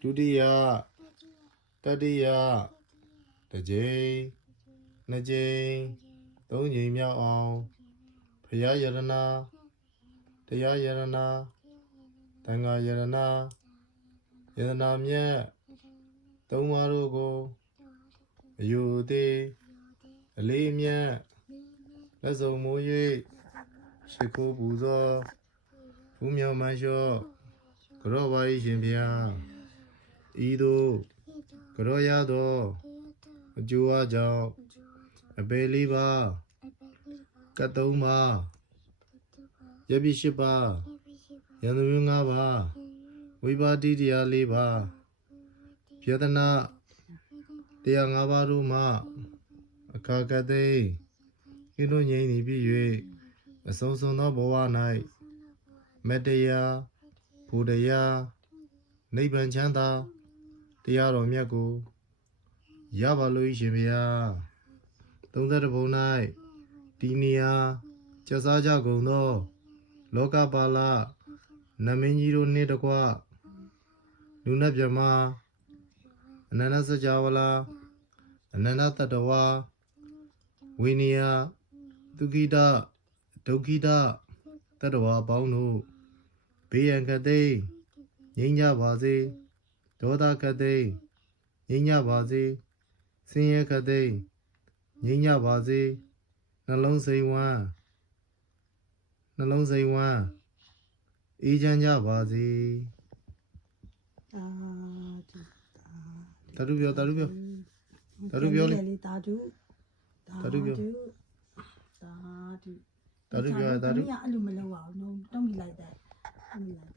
ဒုတိယတတိယတစ်ကြိမ်နှစ်ကြိမ်သုံးကြိမ်မြောက်အောင်ဖရာယရနာတရားယရနာတန်ခါယရနာယရနာမြတ်သုံးပါးတို့ကိုအယူအသေးအလေးအမြတ်လက်စုံမိုး၍ရှိခိုးပူဇော်ဘုမြော်မန်လျှော့ကြောပါ၏ရှင်ဗျာ ဤသို့ကြောရသောအကျိုးအကြောင်းအပေလေးပါကတ်သုံးပါယပိရှိပါယန္တမျိုး၅ပါဝိပါတိတရား၄ပါပြဒနာတရား၅ပါးတို့မှအခါကတိကိလိုငြိမ့်နေပြီ၍အဆုံးစွန်သောဘဝ၌မတ္တရားဘုဒ္ဓရာနိဗ္ဗာန်ချမ်းသာ တရားတော်မြတ်ကိုရပါလို့ရှင်ဗျာ30ဘုံ၌ဒီနေရာကျက်စားကြကုန်သော လောကပါလနမင်းကြီးတို့နှင့်တကွလူနတ်မြမအနန္တစကြဝဠာအနန္တတတဝါဝိနည်းဒုက္ခိတဒုက္ခိတတတဝါအပေါင်းတို့ဘေးရန်ကတိန်ငြိမ်းကြပါစေ ဒေါသကတိန်ငြိမ်းကြပါစေဆင်းရဲကတိန်ငြိမ်းကြပါစေနှလုံးစိမ်ဝမ်းနှလုံးစိမ်ဝမ်းအေးချမ်းကြပါစေတာဒုတရုပြောတရုပြောတာဒုပြောလေလေတာဒုတာဒုပြောတာဒုတာဒုပြောတာဒုမင်းကအဲ့လိုမလုပ်အောင်တော့တုံးမိလိုက်တယ်တုံးမိလိုက်